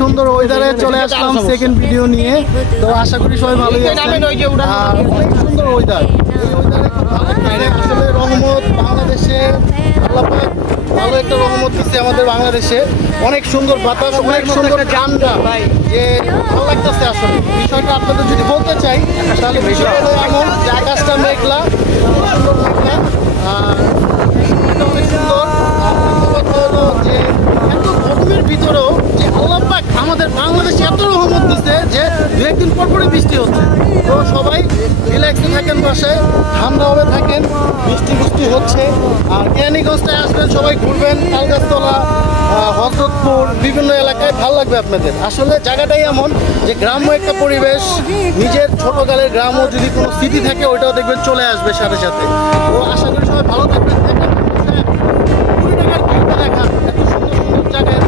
সুন্দর ওয়েদারে চলে আসলাম সেকেন্ড ভিডিও নিয়ে। তো আশা করি সবাই ভালোই আছেন। আর অনেক সুন্দর ওয়েদার, এই ওয়েদারে খুব ভালো লাগছে। আসলে রহমত বাংলাদেশে, আল্লাহ পাক ভালো একটা রহমত দিচ্ছে আমাদের বাংলাদেশে। অনেক সুন্দর বাতাস, অনেক সুন্দর ঠান্ডা, যে ভালো লাগতেছে। আসলে বিষয়টা আপনাদের যদি বলতে চাই তাহলে বিষয়টা হলো এমন যে আকাশটা মেঘলা, সুন্দর মেঘলা, আর এটা অনেক সুন্দর। আর কথা হলো যে এত গরমের ভিতরেও যে আল্লাহ পাক আমাদের বাংলাদেশে এত রহমত দিচ্ছে যে দু একদিন পর পরে বৃষ্টি হচ্ছে। তো সবাই রিল্যাক্সে থাকেন, বাসায় ঠান্ডাভাবে থাকেন, বৃষ্টি বৃষ্টি হচ্ছে। আর কেরানীগঞ্জটায় আসবেন, সবাই ঘুরবেন, তালগাছতলা, হজরতপুর, বিভিন্ন এলাকায় ভালো লাগবে আপনাদের। আসলে জায়গাটাই এমন যে গ্রাম্য একটা পরিবেশ, নিজের ছোটকালের গ্রাম্য যদি কোনো স্মৃতি থাকে ওইটাও দেখবেন চলে আসবে সাথে সাথে। তো আশা করি সবাই ভালো থাকবেন। 20 টাকার ভিউটা দেখা, এত সুন্দর সুন্দর জায়গায়